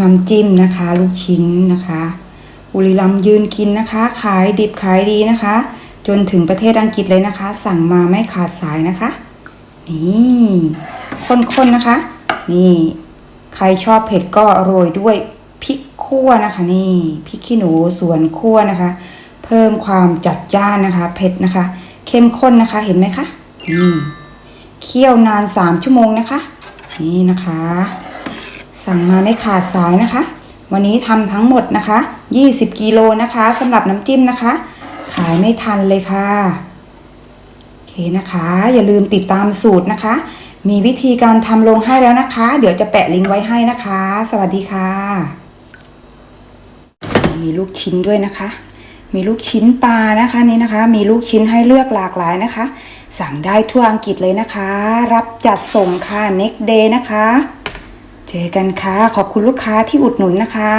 น้ำจิ้มนะคะ ลูกชิ้นนะคะบุรีรัมยืนกินนะคะ ขายดิบขายดีนะคะ จนถึงประเทศอังกฤษเลยนะคะ สั่งมาไม่ขาดสายนะคะ นี่ข้นๆนะคะ นี่ ใครชอบเผ็ดก็โรยด้วยพริกขั่วนะคะ นี่พริกขี้หนูสวนขั่วนะคะ เพิ่มความจัดจ้านนะคะ เผ็ดนะคะ เข้มข้นนะคะเห็นไหมคะนี่เคี่ยวนานสามชั่วโมงนะคะ นี่นะคะ สั่งมาไม่ขาดสายนะคะ วันนี้ทำทั้งหมดนะคะ 20กิโลนะคะสำหรับน้ำจิ้มนะคะ ขายไม่ทันเลยค่ะโอเคนะคะ อย่าลืมติดตามสูตรนะคะ มีวิธีการทำลงให้แล้วนะคะ เดี๋ยวจะแปะลิงก์ไว้ให้นะคะ สวัสดีค่ะ มีลูกชิ้นด้วยนะคะ มีลูกชิ้นปลานะคะนี่นะคะ มีลูกชิ้นให้เลือกหลากหลายนะคะ สั่งได้ทั่วอังกฤษเลยนะคะ รับจัดส่งค่ะ next day นะคะ เจอกันค่ะ ขอบคุณลูกค้าที่อุดหนุนนะคะ